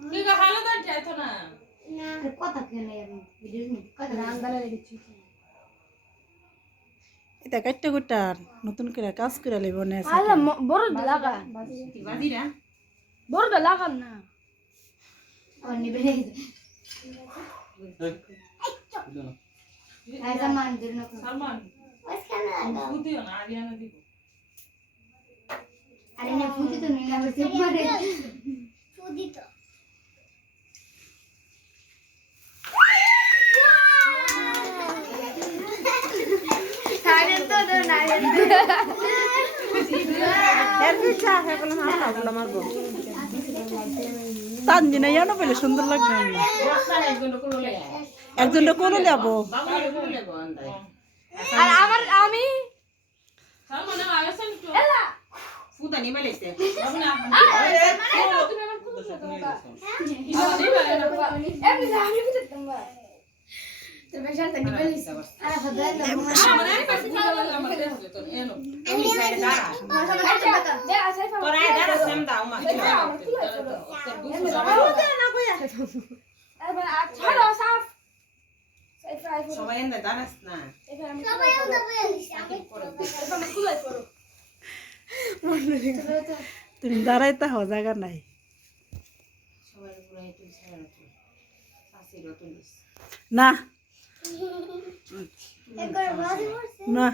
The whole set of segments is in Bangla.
কি গো হালো দান যাইতো না না কথা কেন ভিডিও কথা রান্দালে লেগেছি এটা কাটতে কুটা নতুন করে কাজ করে লইব না আলা বড় লাগা বাজিরা বড় লাগা না অনি বেরে আই সামান দিন না সালমান ফুদিও না আরিয়ানা দিব আরে না ফুদি তো নেই আবার চেপ মারে ফুদি তো সারে তো না এর পিছা হেগুলো হাসা বলা মারবো তানজিনা ইয়ানো বলে সুন্দর লাগবে একজনটা কোলে যাবো আর আমার আমি সালমান আইছেন তো এলা ফুদা নি মাইছে আপনি তুমি আমার ফুদা এমনি আমি কি তোমরা তোর বেশাল তো নিবেলিস আরে বদল আমার আই পাশে চালা আমার দেখো তো এনো আমি সাইডে দাঁড়া দে আসাই ফা তোরা দাঁড়া সাম দাও মা না কইয়া এবার ছাড়ো সাফ সবাই এনে দাঁড়াস না সবাই ওটা বলিস আমি এবার খুলাই করো তুমি দাঁড়াইতে হও জায়গা নাই সবাই পুরাই তুই ছাড়া তুই শাশিরও তুলিস না একবার বাজি করছে না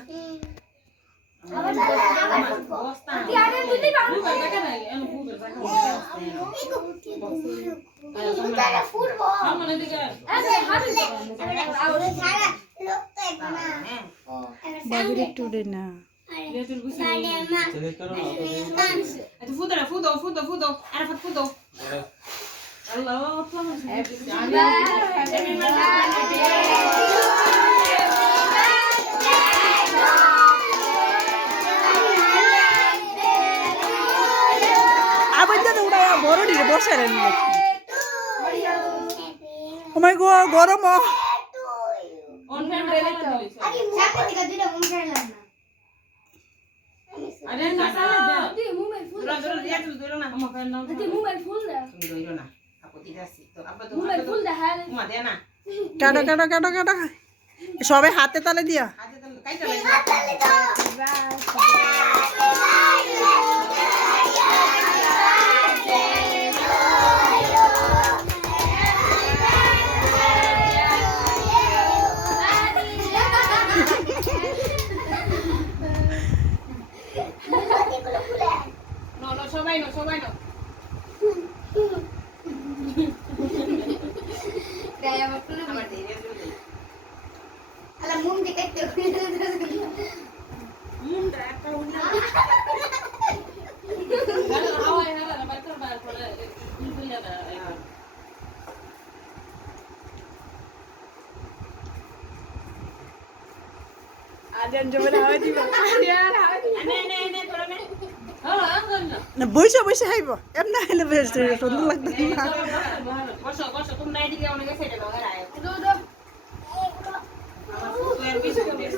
আবার বস্তা তুই আরে দিদি বাবু দেখা নাই এনো বুবের দেখা তারা ফুটবল সালমানের দিকে আরে হাবি আরে সারা লোক তো একনা বাবির একটু দে না লেটুল বুঝি সাড়ে মা এটা ফুদো আরে ফুদো আল্লাহ তোমার হ্যাপি আবার যেন উড়া বড় দিকে বসে রেন ও মাই গড গরম অন ফ্যান রেলে দিলিস আরে সাথে দিকে দিলে মন খাইলাম না আরে কাটা তুই মোবাইল ফুল দূর দিয়া দূর না আমার ফ্যান নাও তুই মোবাইল ফুল দে তুমি দইরো না আপত্তি আছে তো আব্বা তো মোবাইল ফুল দে হারে মা দে না কাটা সবাই হাতে তালে দিয়া হাতে তো কাইটা লাগে No, সবাই নো গায় আমার ফুল আমার ধীরে ধীরে আলা মুম দিকে তো মুন্ডা একটা উনি গাল হাওয়াই হালা বাইতর বার করে বুলবুলিয়া দা আজান জমে হাওয়া দিব নে করে নে হ্যাঁ আঙ্গন না না বইসা হাইব এমনা হইলে বেশ সুন্দর লাগতো না বসো তুমি নাই দিকে অনেক সেটা দাও রায় দো দো তুই আর কিছু দেখ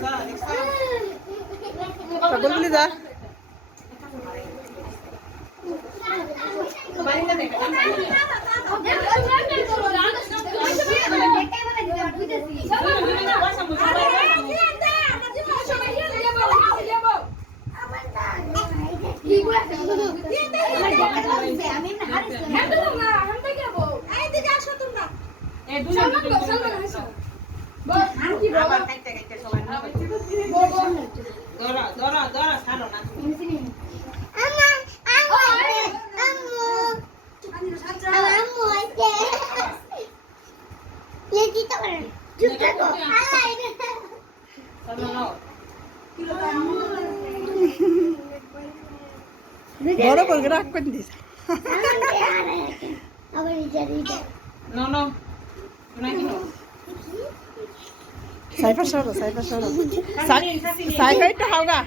পাগলগুলি যা বাড়িতে দেখ দরা ছাড়ো না বড় করে রাখ করে দিস No. সাইফার সরো সাইফার একটু হাওগা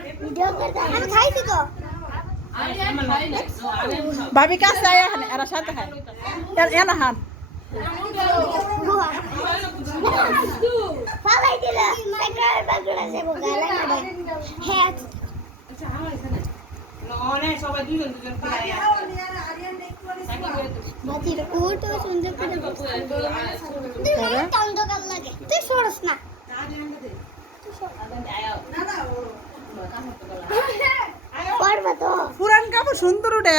ভাবি কাছে আয় এরা সাথে খায় এলা হান সবাই দুজন বাতির কোটো সুন্দর করে তাহলে? অন্ধকার লাগে তুই সরস না পারবা তো পুরান কাপড় সুন্দর উঠে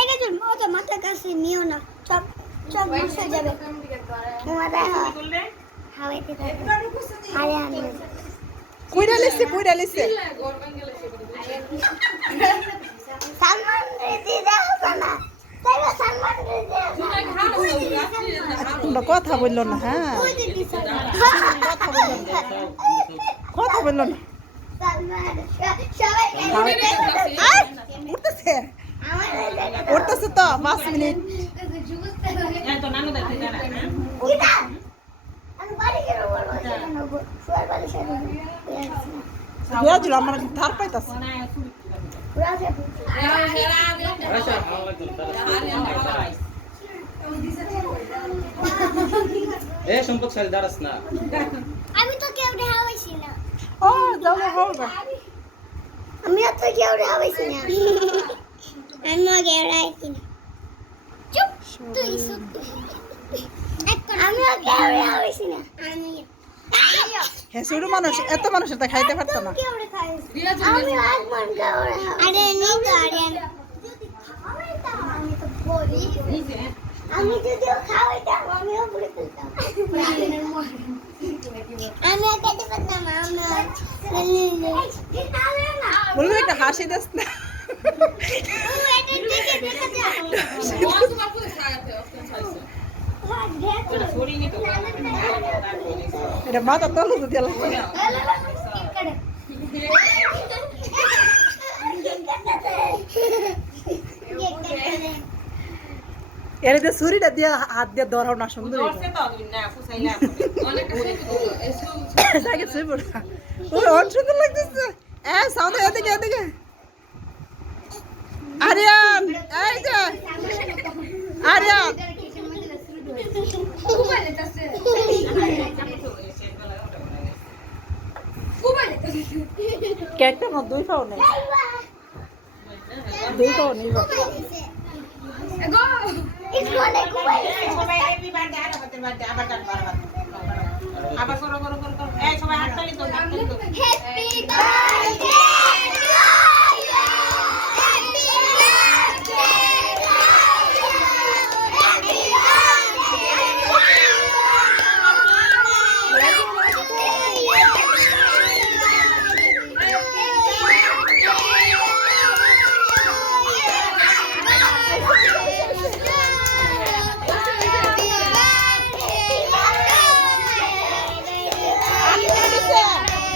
এই যে মতো মাথা কাছে নিও না সব সব মুছে যাবে মাথা হাওয়াইতে থাকবে আরে আমি কুইরা লিখছে সালমান রেজি দেখো না তাই না সালমান রেজি তোমরা কথা বললো না হ্যাঁ কথা বললো না সালমান সবাই উঠতেছে আমার উঠতেছে তো 5 মিনিট আমি বাড়ি গেলে বলবো সুয়ার বাড়ি সাথে বুঝাচ্ছিল আমার ধার পাইতাছে সম্পদ সারি দাঁড়াস না আমি তো কেউ হাওয়াইছি না ও যাও হবে আমি তো কেউ হাওয়াইছি না আমি কেউ হাওয়াইছি না চুপ তুই আমি কেউ হাওয়াইছি না আমি হ্যাঁ শুরু মানুষ এত মানুষের তা খাইতে পারতো না কেউ খাইছি আমি আজ মন কেউ আরে নেই তো আরে আমি তো বলি আমি যদিও খাওয়াইতাম আমিও বলে ফেলতাম আমি খেতে পারতাম আমরা বলবো একটা হাসি দিস না এটা মাথা তলু তো দিলাম এর যে ছুরিটা দিয়ে হাত দিয়ে ধরাও না সুন্দর সাইকেল শুয়ে পড়া ওই অন সুন্দর লাগতেছে সাউন্ড এদিকে আরিয়ান এই যে আরিয়ান কেকটা না 2 পাও নেই 2 পাও নেই আবার করো এই সবাই হাততালি তো হ্যাপি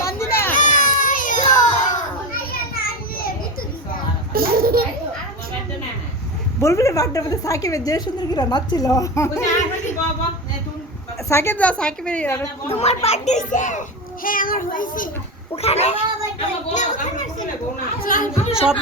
বার্থডে বলবি না বার্থডে মধ্যে সাকিবের যে সুন্দর করে নাচছিল সাকিব যা সাকিবের তোমার বার্থডে হইছে হ্যাঁ আমার হইছে ওখানে সব